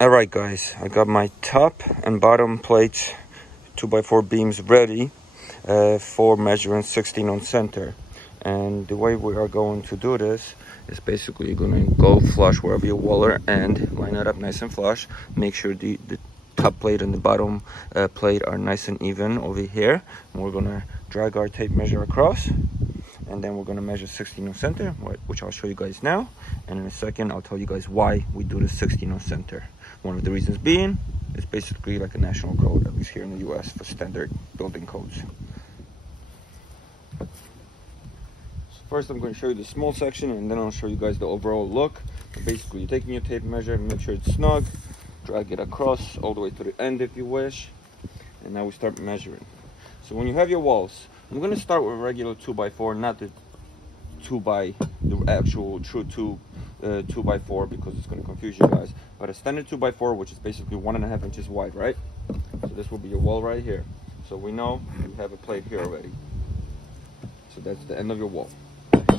Alright guys, I got my top and bottom plates 2x4 beams ready for measuring 16 on center. And the way we are going to do this is basically you're going to go flush wherever your wall are and line it up nice and flush. Make sure the top plate and the bottom plate are nice and even over here. And we're going to drag our tape measure across, and then we're going to measure 16 on center, which I'll show you guys now. And in a second I'll tell you guys why we do the 16 on center. One of the reasons being, it's basically like a national code, at least here in the US, for standard building codes. So first I'm going to show you the small section, and then I'll show you guys the overall look. So basically you're taking your tape measure, make sure it's snug, drag it across all the way to the end if you wish, and now we start measuring. So when you have your walls, I'm going to start with a regular 2x4, not the the actual true 2x4, because it's going to confuse you guys, but a standard 2x4, which is basically 1.5 inches wide, right? So this will be your wall right here. So we know you have a plate here already, so that's the end of your wall.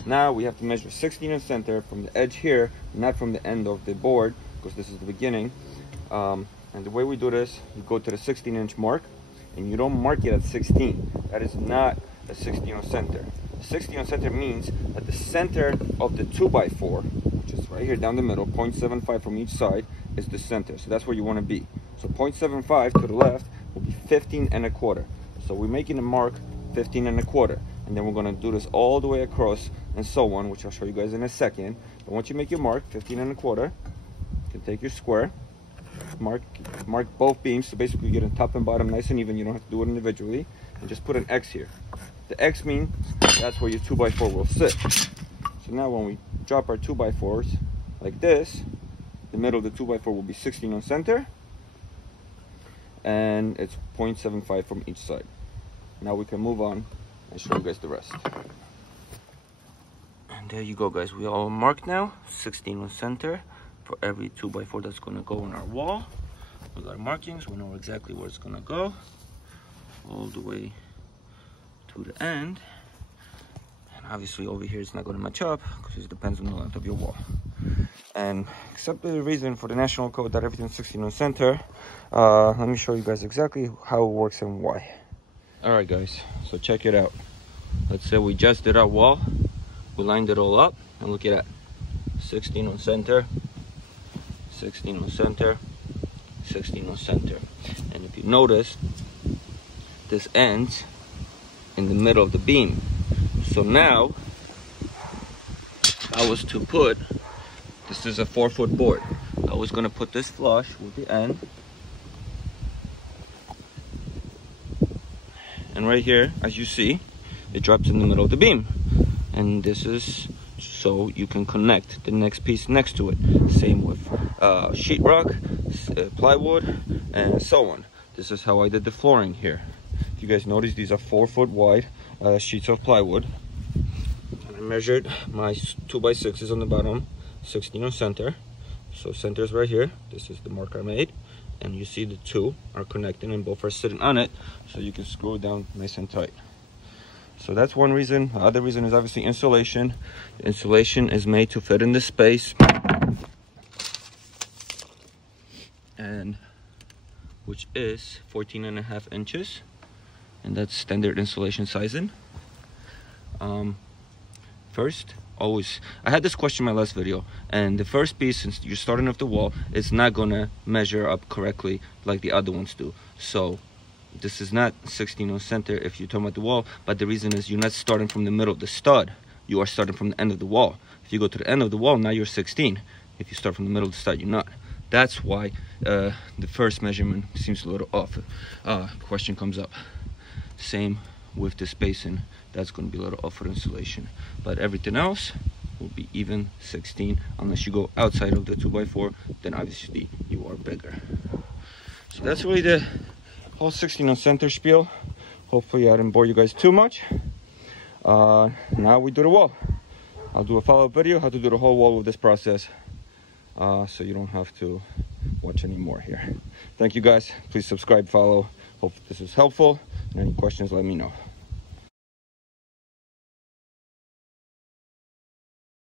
Now we have to measure 16 in center from the edge here, not from the end of the board, because this is the beginning. And the way we do this, you go to the 16-inch mark, and you don't mark it at 16. That is not a 16 on center. 16 on center means that the center of the 2x4, which is right here down the middle, 0.75 from each side, is the center. So that's where you want to be. So 0.75 to the left will be 15.25. So we're making a mark 15.25, and then we're going to do this all the way across and so on, which I'll show you guys in a second. But once you make your mark 15.25, you can take your square, mark both beams, so basically you get a top and bottom nice and even. You don't have to do it individually, and just put an X here. The X means that's where your 2x4 will sit. So now when we drop our 2x4s like this, the middle of the 2x4 will be 16 on center, and it's 0.75 from each side. Now we can move on and show you guys the rest. And there you go guys, we all marked now 16 on center for every 2x4 that's going to go on our wall. With our markings, we know exactly where it's going to go, all the way to the end. And obviously over here it's not going to match up because it depends on the length of your wall. And except the reason for the national code that everything's 16 on center, let me show you guys exactly how it works and why. Alright guys, so check it out. Let's say we just did our wall, we lined it all up, and look at that, 16 on center, 16 on center, 16 on center. And if you notice, this ends in the middle of the beam. So now I was to put, this is a 4-foot board, I was going to put this flush with the end, and right here, as you see, it drops in the middle of the beam. And this is so you can connect the next piece next to it. Same with sheetrock, plywood, and so on. This is how I did the flooring here. If you guys notice, these are 4-foot wide sheets of plywood. And I measured my 2x6s on the bottom, 16 on center. So center is right here. This is the mark I made. And you see the two are connecting and both are sitting on it, so you can screw it down nice and tight. So that's one reason. The other reason is obviously insulation. The insulation is made to fit in the space, and which is 14.5 inches, and that's standard insulation sizing. First, always, I had this question in my last video, and the first piece, since you're starting off the wall, it's not gonna measure up correctly like the other ones do. So this is not 16 on center if you're talking about the wall, but the reason is you're not starting from the middle of the stud, you are starting from the end of the wall. If you go to the end of the wall, now you're 16. If you start from the middle of the stud, you're not. That's why the first measurement seems a little off. Question comes up. Same with the spacing, that's going to be a little off for insulation, but everything else will be even 16, unless you go outside of the 2x4, then obviously you are bigger. So that's really the whole 16 on center spiel. Hopefully I didn't bore you guys too much. Now we do the wall. I'll do a follow-up video how to do the whole wall with this process, so you don't have to watch any more here. Thank you guys. Please subscribe, follow. Hope this was helpful. And any questions, let me know.